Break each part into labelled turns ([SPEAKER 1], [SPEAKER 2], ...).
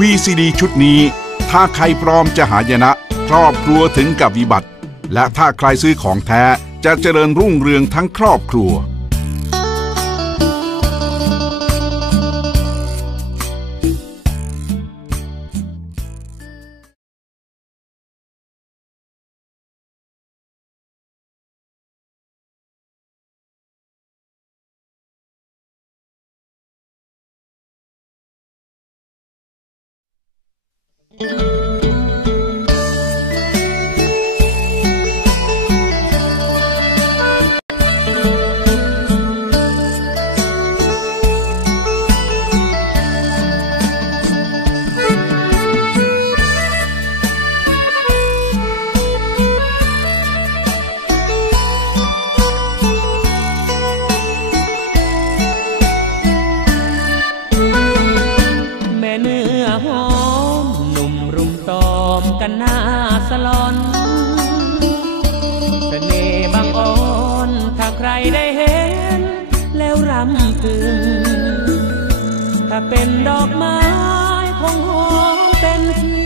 [SPEAKER 1] VCD ชุดนี้ ถ้าใครพร้อมจะหายนะ ครอบครัวถึงกับวิบัติ และถ้าใครซื้อของแท้จะเจริญรุ่งเรืองทั้งครอบครัว
[SPEAKER 2] แรได้เห็น แล้วรำพึง ถ้าเป็นดอกไม้คงหอมเป็นที่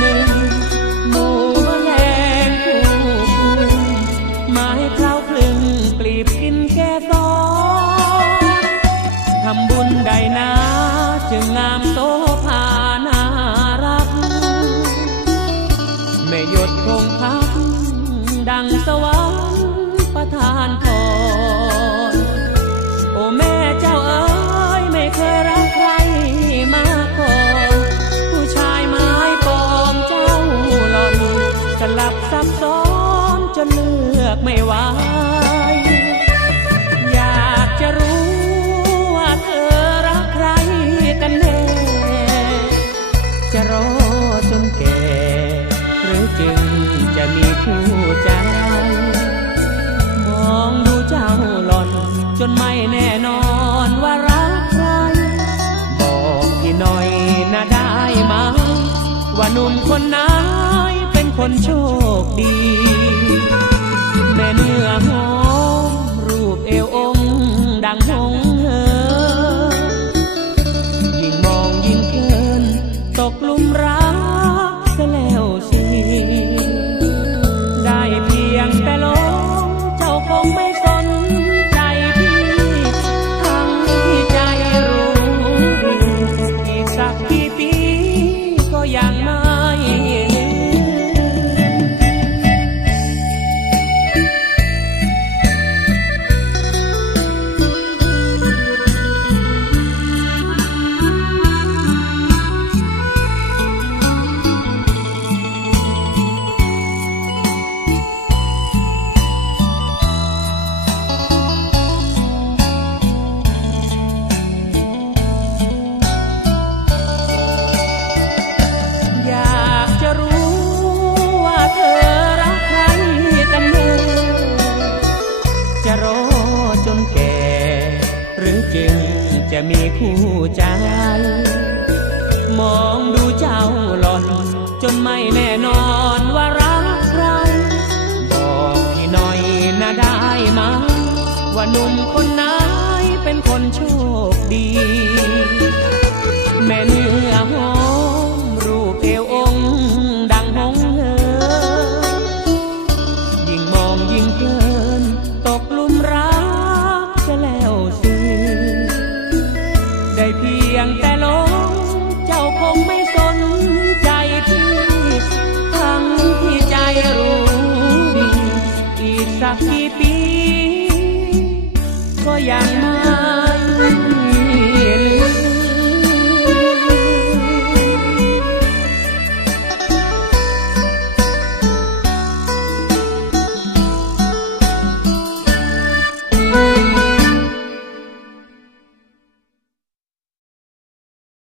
[SPEAKER 2] หนึ่งหมู่แมลงผู้คุยไม้เคล้าคลึงกลีบกินแก่ซอนทำบุญใดนะจึงงามโสภานารักไม่หยดคงพักดังสวรรค์ จึงจะมีคู่ใจมองดูเจ้าหล่อน จนไม่แน่นอนว่ารักใคร บอกพี่หน่อยนะได้ไหมว่าหนุ่มคนไหนเป็นคนโชคดี แม่เนื้อหอมรูปเอวองดังหงเหินยิ่งมองยิ่งเพลินตกหลุมรัก รือจึงจะมีคู่ใจ มองดูเจ้าหล่อน จนไม่แน่นอนว่ารักใคร บอกพี่หน่อยนะได้ไหมว่าหนุ่มคนไหนเป็นคนโชคดี แม่น สักกี่ปี ก็ยัง